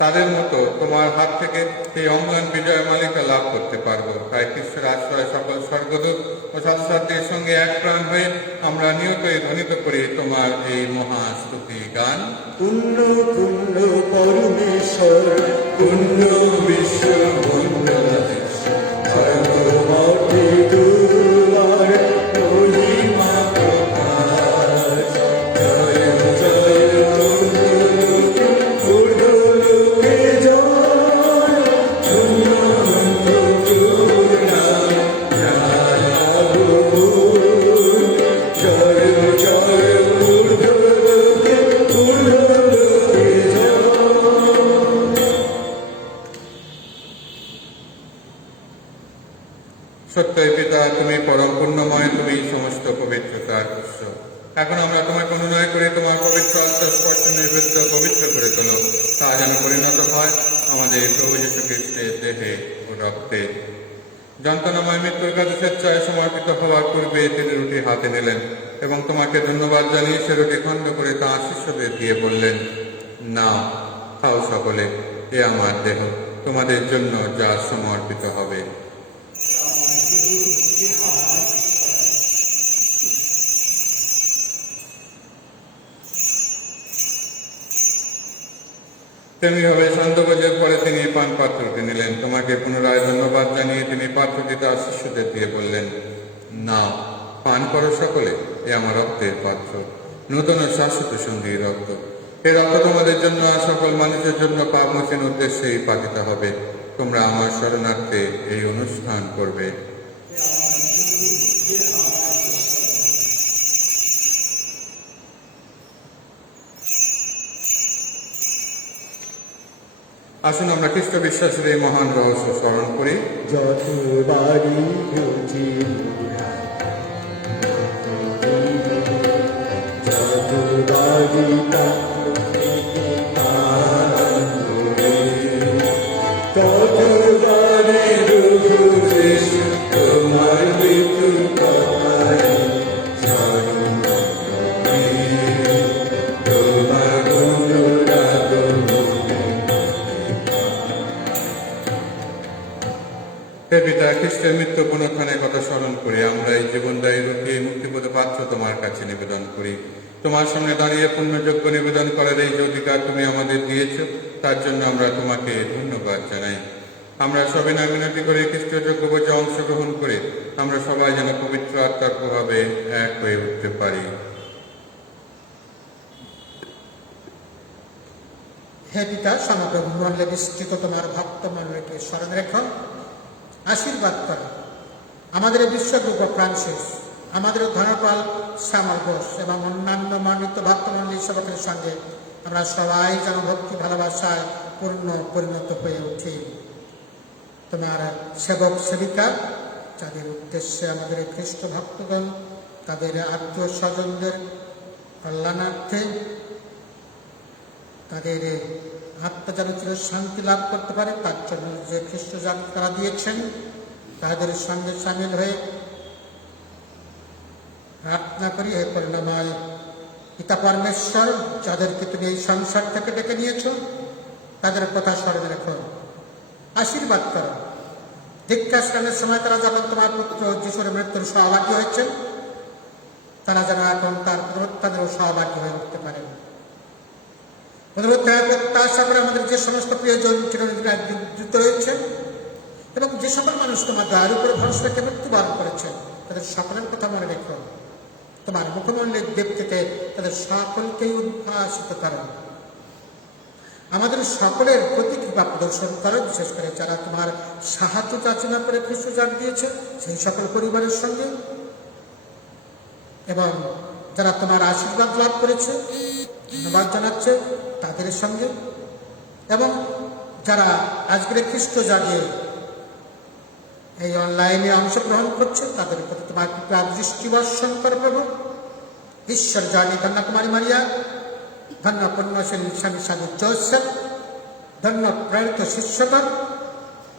তাদের মতো তোমার হাত থেকে এই অম্লান বিজয় মালিকা লাভ করতে পারবো। তাই খ্রিস্টের আশ্রয় সকল স্বর্গদূত ও সাথীর সঙ্গে এক প্রাণ হয়ে আমরা নিয়তই ধ্বনিত করি তোমার এই মহাস্তুতি গান। পুণ্য পুণ্য পরমেশ্বর, পুণ্য বিশ্ব সর্বমতে দুয়ার মহিমা প্রকাশ। জয় জয় ঊর্ধ্বলোকে জয়, ধন্য ধন্য তোর নাম জয় জয় ঊর্ধ্বলোকে ঊর্ধ্বলোকে জয়। সত্যই পিতা, তুমি পরম পুণ্যময়, তুমি সমস্ত পবিত্রতার উৎস। এখন আমরা তোমাকে অনুনয় করে তোমার পবিত্র আত্মস্পর্শ নির্বৃত্ত পবিত্র করে তোলো। তা যেন পরিণত হয় আমাদের প্রভু যীশু খ্রিস্টের দেহে ও রক্তে। যন্ত্রণাময় মৃত্যুর কাছে স্বেচ্ছায় সমর্পিত হওয়ার পূর্বে তিনি রুটি হাতে নিলেন এবং তোমাকে ধন্যবাদ জানিয়ে সে রুটি খণ্ড করে তাঁর শিষ্যদের দিয়ে বললেন, নাও, খাও সকলে, এ আমার দেহ, তোমাদের জন্য যা সমর্পিত হবে। তেমনিভাবে সন্ধ্যভোজের পরে তিনি পান পাত্রটি নিলেন, তোমাকে পুনরায় ধন্যবাদ জানিয়ে তিনি পাত্রটি তার শিষ্যদের দিয়ে বললেন, নাও, পান করো সকলে, এ আমার রক্তের পাত্র, নূতন ও শাশ্বত সন্ধির রক্ত। এ রক্ত তোমাদের জন্য আর সকল মানুষের জন্য পাপ মোচন উদ্দেশ্যেই পাঠিত হবে। তোমরা আমার শরণার্থে এই অনুষ্ঠান করবে। আসুন আমরা খ্রিস্ট বিশ্বাসের এই মহান রহস্য স্মরণ করি। যতবারই বুঝি যতবারই ততবারই প্রভু যীশু তোমার মৃত্যু কথায় তোমার অনুরাগ। হে পিতা, খ্রিস্টের মৃত্যু পুনরুত্থানের কথা স্মরণ করে আমরা এই জীবনদায়ী রূপে মুক্তিপদ পাত্র তোমার কাছে নিবেদন করি। তোমার সামনে দাঁড়িয়ে পুণ্যযোগ্য নিবেদন করার এই যে অধিকার তুমি আমাদের দিয়েছ, তার জন্য আমরা তোমাকে ধন্যবাদ জানাই। আমরা সবে না মিনতি করে খ্রিস্টীয় যজ্ঞভোজে অংশগ্রহণ করে আমরা সবাই যেন পবিত্র আত্মার প্রভাবে এক হয়ে উঠতে পারি। হে পিতা, সমগ্র ভূমণ্ডলে বিস্তৃত তোমার ভক্ত মণ্ডলীকে স্মরণ রেখো, আশীর্বাদ করো। আমাদের বিশ্বগ্রুপ ফ্রান্সিস, আমাদের ধনপাল শ্যামল ঘোষ এবং অন্যান্য মনোনীত ভক্তমণ্ডলী সেবকের সঙ্গে আমরা সবাই যেন ভক্তি ভালোবাসায় পরিণত হয়ে উঠি। তোমার সেবক সেবিকা যাদের উদ্দেশ্যে আমাদের খ্রিস্ট ভক্তগণ তাদের আত্মীয় স্বজনদের কল্যাণার্থে তাদের আত্মা যেন শান্তি লাভ করতে পারে তার জন্য যে খ্রিস্ট যাত্রা দিয়েছেন তাদের সঙ্গে সামিল হয়ে প্রার্থনা করি, হে করুণাময় পিতা পরমেশ্বর, যাদেরকে তুমি এই সংসার থেকে ডেকে নিয়েছ তাদের কথা স্মরণে রেখো, আশীর্বাদ করো। দীক্ষাস্নানের সময় তারা যখন তোমার পুত্র যিশুর মৃত্যুর সহভাগী হয়েছেন তারা যেন এখন তার পুনরুত্থানেরও সহভাগী হয়ে উঠতে পারেন। পুনরুত্থানের প্রত্যাশা করে আমাদের যে সমস্ত প্রিয়জন চিরদিন যুক্ত রয়েছে এবং যে সকল মানুষ তোমার দয়ার উপরে ভরসা রেখে মৃত্যুবরণ করেছে তাদের সকলের কথা মনে রেখো। তোমার মুখমণ্ডলের দেব থেকে তাদের সকলকেই উদ্ভাসিত করো। আমাদের সকলের প্রতি কৃপা প্রদর্শন করো, বিশেষ করে যারা তোমার সাহায্য যাচনা করে খ্রিস্ট জাত দিয়েছে সেই সকল পরিবারের সঙ্গে, এবং যারা তোমার আশীর্বাদ লাভ করেছে ধন্যবাদ জানাচ্ছে তাদের সঙ্গে, এবং যারা আজকের খ্রিস্ট জাগে এই অনলাইনে অংশগ্রহণ করছে তাদের প্রতি তোমার কৃপা দৃষ্টি বর্ষণ করো প্রভু। ঈশ্বর জানি ধন্য কুমারী মারিয়া, ধন্য পূর্ণশীল স্বামী সাধু জোসেফ, ধন্য প্রেরিত শিষ্যগণ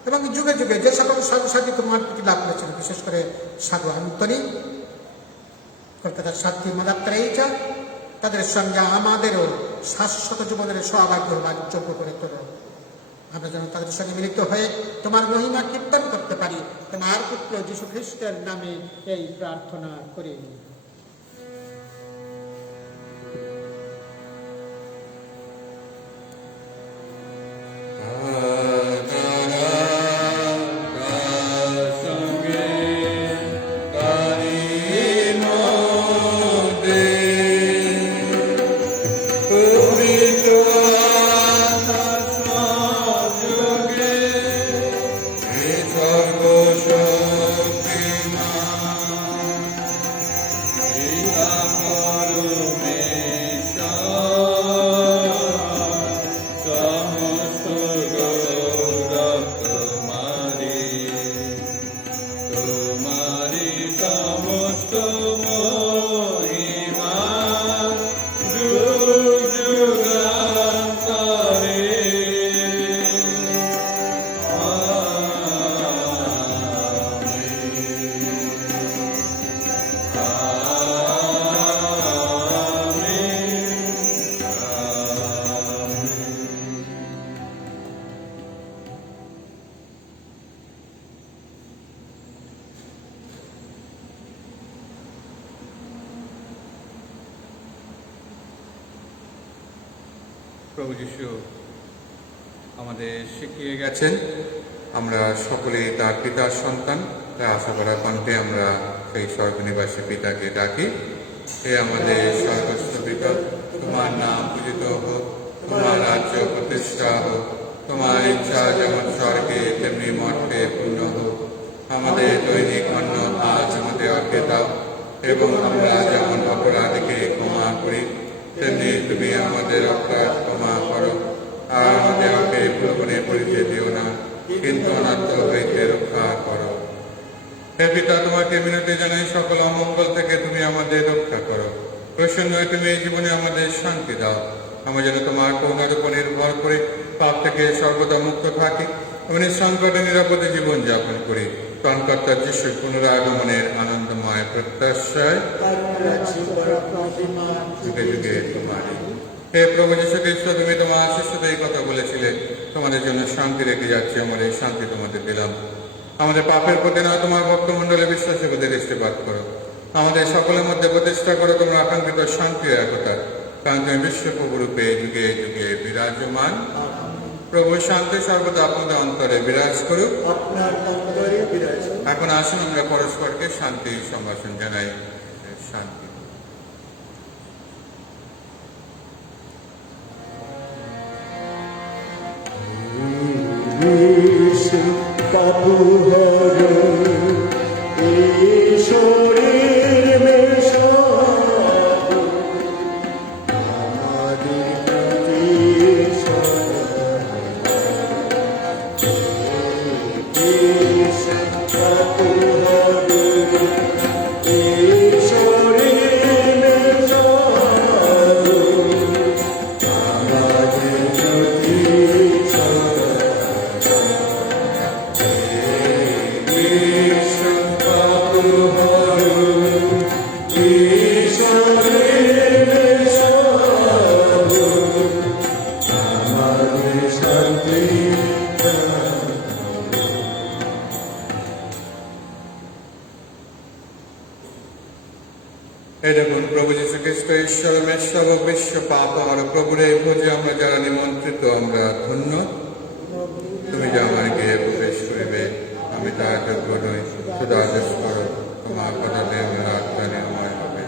এবং যুগে যুগে যে সকল সাধু সাধু তোমার প্রতি লাভ করেছেন, বিশেষ করে সাধু আন্তনি কলকাতার সাথী মাদাত্রেইচা, তাদের সঙ্গে আমাদেরও শাশ্বত জীবনের সৌভাগ্য লাভ যোগ্য করে তোলো। আমরা যেন তাদের সঙ্গে মিলিত হয়ে তোমার মহিমা কীর্তন করতে পারি। তোমার পুত্র যীশু খ্রিস্টের নামে এই প্রার্থনা করি। প্রভু যীশু আমাদের শিখিয়ে গেছেন আমরা সকলেই তার পিতার সন্তান, তাই আশা করা কণ্ঠে আমরা সেই স্বর্গনিবাসী পিতাকে ডাকি। হে আমাদের স্বর্গস্থ পিতা, তোমার নাম পূজিত হোক, তোমার রাজ্য প্রতিষ্ঠা হোক, তোমার ইচ্ছা যেমন স্বর্গে তেমনি মর্তে পূর্ণ হোক। আমাদের দৈনিক অন্ন আজ আমাদেরকে দাও, এবং আমরা যেমন অপরাধীকে ক্ষমা করি তেমনি তুমি আমাদের অপরাধ ক্ষমা করো। আর আমাদেরকে প্রলোভনে পরিচয় দিও না, কিন্তু অনাত্ম হইতে রক্ষা করো। হে পিতা, তোমাকে মিনতি জানাই সকল অমঙ্গল থেকে তুমি আমাদের রক্ষা করো। প্রসন্ন হয়ে তুমি এই জীবনে আমাদের শান্তি দাও। আমরা যেন তোমার করুণার উপর নির্ভর করে পাপ থেকে সর্বদা মুক্ত থাকি এবং সংকটে নিরাপদে জীবন যাপন করি। ত্রাণকর্তা যিশুর পুনরাগমনের আনন্দময় প্রত্যাশায় যুগে যুগে তোমারই। হে প্রভু যীশু খ্রিস্ট, তুমি তোমার শিষ্যদের এই কথা বলেছিলে, তোমাদের জন্য শান্তি রেখে যাচ্ছে, আমার এই শান্তি তোমাদের দিলাম। আমাদের পাপের প্রতি না তোমার ভক্তমণ্ডলে বিশ্বাসে বোধে দৃষ্টিপাত করো। আমাদের সকলের মধ্যে প্রতিষ্ঠা করো তোমার আকাঙ্ক্ষিত শান্তি ও একতা, কারণ তুমি বিশ্বপ্রভু রূপে যুগে যুগে বিরাজমান। প্রভু শান্তি সর্বদা আপনাদের অন্তরে বিরাজ করুক। এখন আসুন আমরা পরস্পরকে শান্তি সম্ভাষণ জানাই। শান্তি। Thank you. এই দেখুন প্রভু যীশু খ্রিস্ট ঈশ্বরের সর্ব বিশ্ব পাপ আর প্রভুর এই ভোজে আমরা যারা নিমন্ত্রিত আমরা ধন্য। তুমি যে আমার গৃহে প্রবেশ করিবে, আমি তার যোগ্য নই, শুধু আদেশ করো, তোমার কথাতে আমার আত্মা নির্ময় হবে।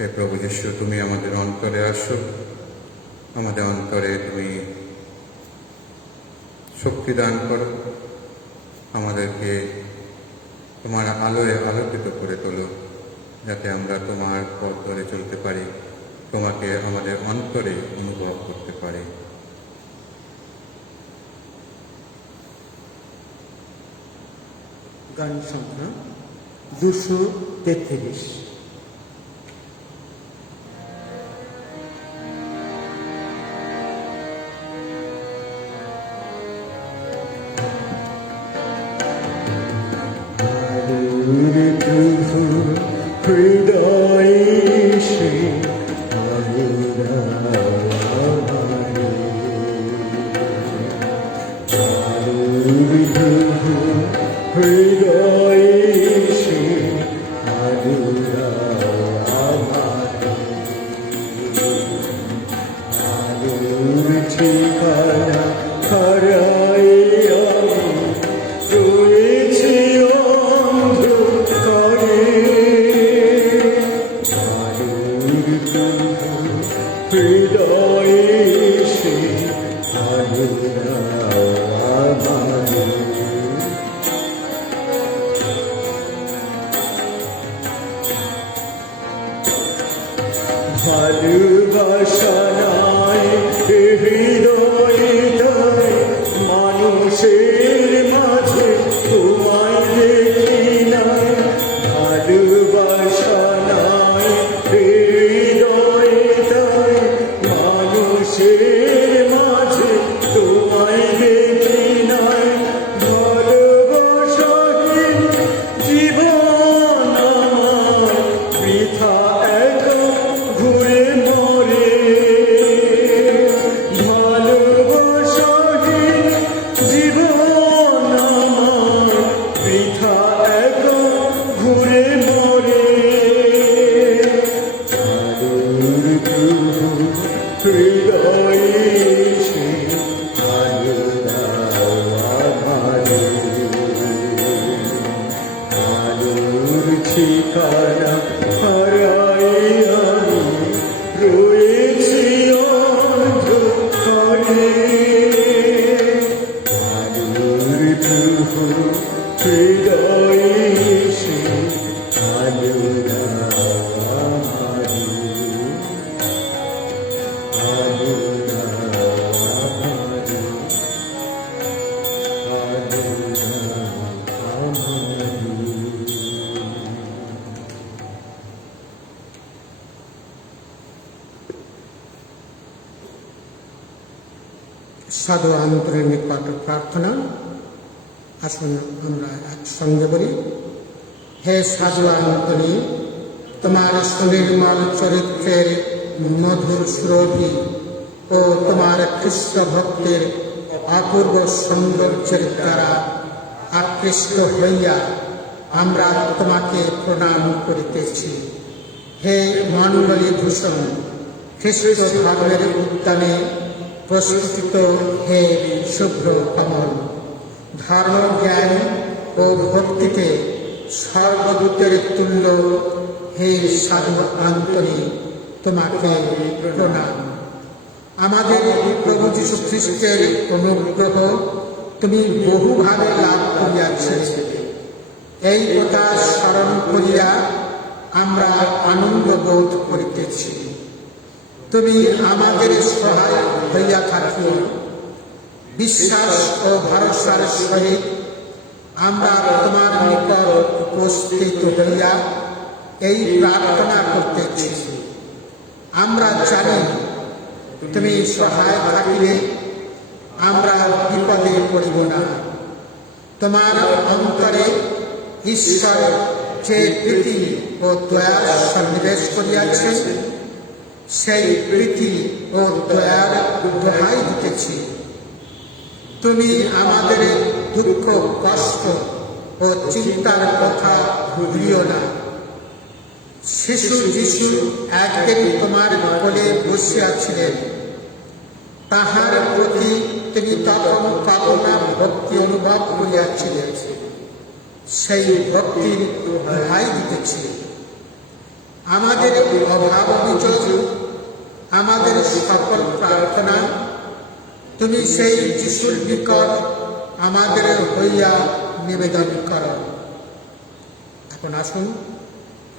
হে প্রভু যীশু, তুমি আমাদের অন্তরে আসো, আমাদের অন্তরে তুমি শক্তি দান করো, আমাদেরকে তোমার আলোয় আলোকিত করে তোলো, যাতে আমরা তোমার পথ ধরে চলতে পারি, তোমাকে আমাদের অন্তরে অনুভব করতে পারি। গান সংখ্যা 233। ভালোবাসা নাই হৃদয় মানুষের মাঝে তোমায় দেখি নাই, ভালোবাসা নাই হৃদয় মানুষের মাঝে তোমায় দেখি নাই, ভালোবাসাহীন জীবন আমার বৃথা ঘুরে মরে, ভালোবাসাহীন জীবন আমার বৃথা ঘুরে মরে। হৃদয়ে সে আলোর ঠিকানা হারাই আমি রয়েছি অন্ধকারে, আলোর প্রভু হৃদয়ে সে আলো আমারে, আলো আমারে, আলো আমারে। সাধু আন্তরিক নিকট প্রার্থনা। আসুন আমরা একসঙ্গে বলি। হে সাধু আন্তরি, তোমার সুনির্মল চরিত্রের মধুর সুরভি ও তোমার খ্রিস্ট ভক্তের অপূর্ব সৌন্দর্যের দ্বারা আকৃষ্ট হইয়া আমরা তোমাকে প্রণাম করিতেছি। হে মণ্ডলী ভূষণ, খ্রিস্ট ধর্মের উদ্যানে প্রস্ফুটিত হে শুভ্র কমল, ধর্ম জ্ঞান ও ভক্তিতে সর্বদূতের তুল্য হে সাধু আন্তরি, তোমাকে প্রণাম। আমাদের প্রভু যীশু খ্রিস্টের অনুগ্রহ তুমি বহুভাবে লাভ করিয়াছিলে। এই কথা স্মরণ করিয়া আমরা আনন্দ বোধ করিতেছি। তুমি আমাদের সহায় হইয়া থাকিও। বিশ্বাস ও ভরসার সহিত আমরা তোমার নিকট উপস্থিত হইয়া এই প্রার্থনা করতেছি। আমরা জানি তুমি সহায় থাকিলে আমরা বিপদে পড়িব না। তোমার অন্তরে ঈশ্বর যে প্রীতি ও দয়ার সন্নিবেশ করিয়াছে, সেই প্রীতি ও দয়ার দোহাই দিতেছি। তুমি আমাদের দুঃখ কষ্ট ও চিন্তার কথা ভুলিও না। শিশু যিশু একদিন তোমার কোলে বসিয়াছিলেন, তাহার প্রতি তিনি তখন কতটা ভক্তি অনুভব করিয়াছিলেন, সেই ভক্তির দোহাই দিতেছি। আমাদের অভাব অভিযোগ, আমাদের সকল প্রার্থনা তুমি সেই যিশুর নিকট আমাদের হইয়া নিবেদন করো। এখন আসুন,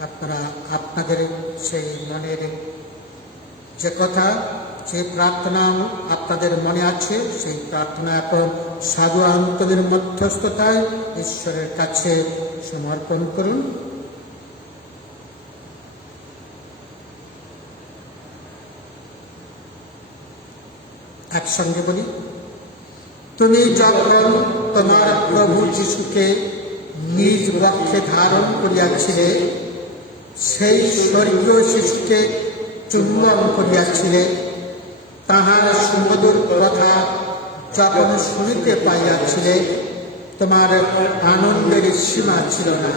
আপনারা আপনাদের সেই মনের যে কথা, যে প্রার্থনা আপনাদের মনে আছে, সেই প্রার্থনা এখন সাধু আন্তদের মধ্যস্থতায় ঈশ্বরের কাছে সমর্পণ করুন। একসঙ্গে বলি, তুমি যখন তোমার প্রভু যিশুকে নিজ বক্ষে ধারণ করিয়াছিলে, সেই স্বর্গীয় শিশুকে চুম্বন করিয়াছিলে, তাহার সুমধুর কথা যখন শুনিতে পাইয়াছিলে, তোমার আনন্দের সীমা ছিল না।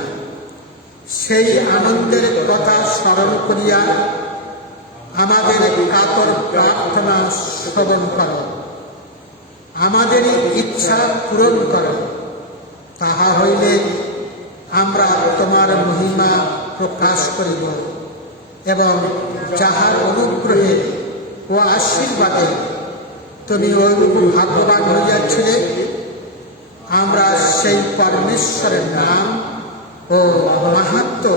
সেই আনন্দের কথা স্মরণ করিয়া আমাদের কাতর প্রার্থনা শ্রবণ করো, আমাদের ইচ্ছা পূরণ করো। তাহা হইলে আমরা তোমার মহিমা প্রকাশ করিব এবং যাহার অনুগ্রহে ও আশীর্বাদে তুমি ঐরূপ ভাগ্যবান হইয়াছিলে, আমরা সেই পরমেশ্বরের নাম ও মাহাত্ম্য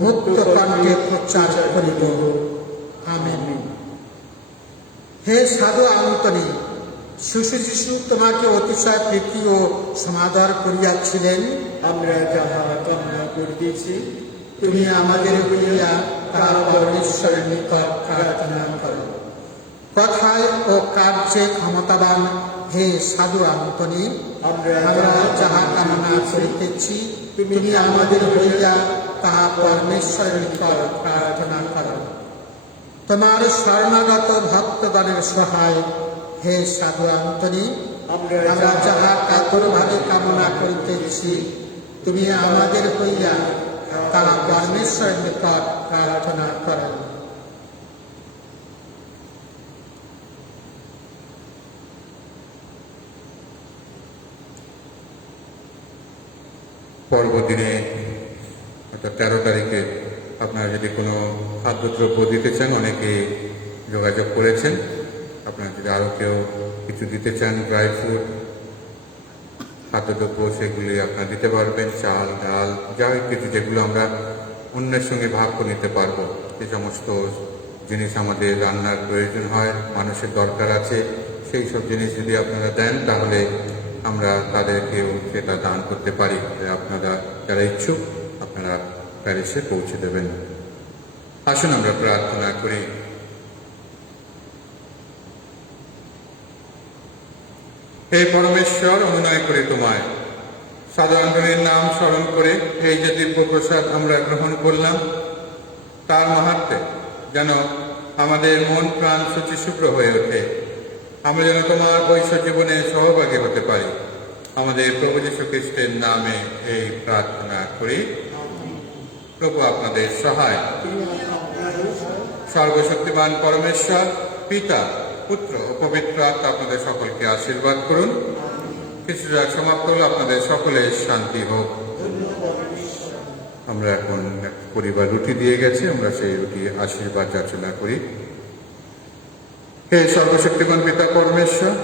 মুক্ত কণ্ঠে প্রচার করিব। আমেন। হে সাধু আন্তনি, শিশু যিশু তোমাকে অতিশয় প্রীতি ও সমাদর করিয়াছিলেন। আমরা যাহা কামনা করিতেছি, তুমি আমাদের হইয়া তার পরমেশ্বরের নিকট প্রার্থনা করো। কথায় ও কার্যে ক্ষমতাবান হে সাধু আন্তনি, আমরা যাহা কামনা করিতেছি, তুমি আমাদের হইয়া তাহা পরমেশ্বরের নিকট প্রার্থনা করো। তোমার শরণাগত ভক্তগণের সহায় হে সাধু আন্তনি, আমরা যাহা কাতরভাবে কামনা করিতেছি, তুমি আমাদের হইয়া তাহা পরমেশ্বরের নিকট প্রার্থনা করো। পরবর্তীনে অর্থাৎ 13 তারিখে আপনারা যদি কোনো খাদ্যদ্রব্য দিতে চান, অনেকে যোগাযোগ করেছেন। আপনারা যদি আরও কেউ কিছু দিতে চান, ড্রাই ফ্রুট, খাদ্যদ্রব্য, সেগুলি আপনারা দিতে পারবেন। চাল, ডাল, যা কিছু যেগুলো আমরা অন্যের সঙ্গে ভাগ করে নিতে পারবো। যে সমস্ত জিনিস আমাদের রান্নার প্রয়োজন হয়, মানুষের দরকার আছে, সেই সব জিনিস যদি আপনারা দেন, তাহলে আমরা তাদেরকেও সেটা দান করতে পারি। আপনারা যারা ইচ্ছুক, আপনারা প্যারিসে পৌঁছে দেবেন। আসুন আমরা প্রার্থনা করি। হে পরমেশ্বর, অনুনয় করে তোমায় সাধারণের নাম স্মরণ করে এই যে দিব্য প্রসাদ আমরা গ্রহণ করলাম, তার মাহাত্ম্যে যেন আমাদের মন প্রাণ শুচিশুভ্র হয়ে ওঠে। আমরা যেন তোমার ঐশ্বর জীবনে সহভাগী হতে পারি। আমাদের প্রভু যীশু খ্রিস্টের নামে এই প্রার্থনা করি। প্রভু আপনাদের সহায়। সর্বশক্তিমান পরমেশ্বর, পিতা, পুত্র ও পবিত্র আত্মা আপনাদের সকলকে আশীর্বাদ করুন। কিছুটা সমাপ্ত হলো, আপনাদের সকলের শান্তি হোক। আমরা এখন পরিবার রুটি দিয়ে গেছে, আমরা সেই রুটি আশীর্বাদ যাচনা করি। হে সর্বশক্তিমান পিতা পরমেশ্বর,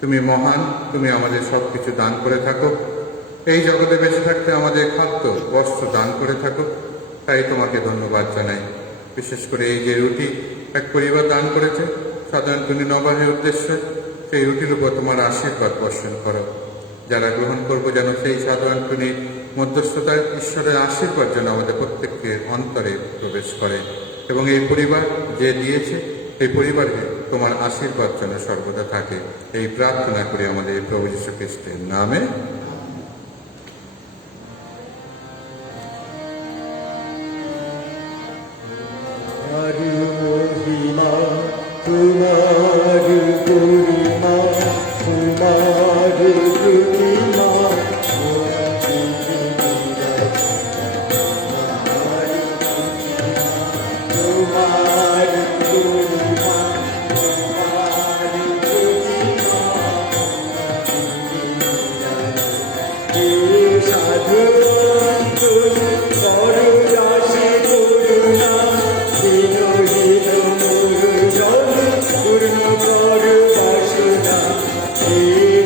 তুমি মহান, তুমি আমাদের সব কিছু দান করে থাকো। এই জগতে বেঁচে থাকতে আমাদের খাদ্য বস্ত্র দান করে থাকো, তাই তোমাকে ধন্যবাদ জানাই। বিশেষ করে এই যে রুটি এক পরিবার দান করেছে সাধারণ নবাহের উদ্দেশ্যে, সেই রুটির উপর তোমার আশীর্বাদ বর্ষণ করো। যারা গ্রহণ করব যেন সেই সাধু অ্যান্টনির মধ্যস্থতার ঈশ্বরের আশীর্বাদ যেন আমাদের প্রত্যেককে অন্তরে প্রবেশ করে এবং এই পরিবার যে দিয়েছে এই পরিবারে তোমার আশীর্বাদ যেন সর্বদা থাকে, এই প্রার্থনা করি আমাদের প্রভু যীশু খ্রিস্টের নামে। তোমার মহিমা, তোমার গরিমা, তোমার প্রতিমা, তোমার গরিমা, তোমার প্রতিমা, হে সাধু করুণাসে করুণা, দীন হীন মরুজন পূর্ণ করু বাসনা, হে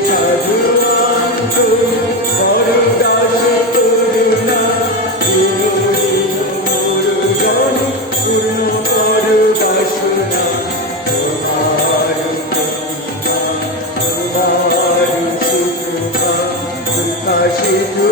সাধু করুণাসে করুণা, দীন হীন মরুজন পূর্ণ করু বাসনা, তোমার তোমার সুকৃপা, কৃপা সিধু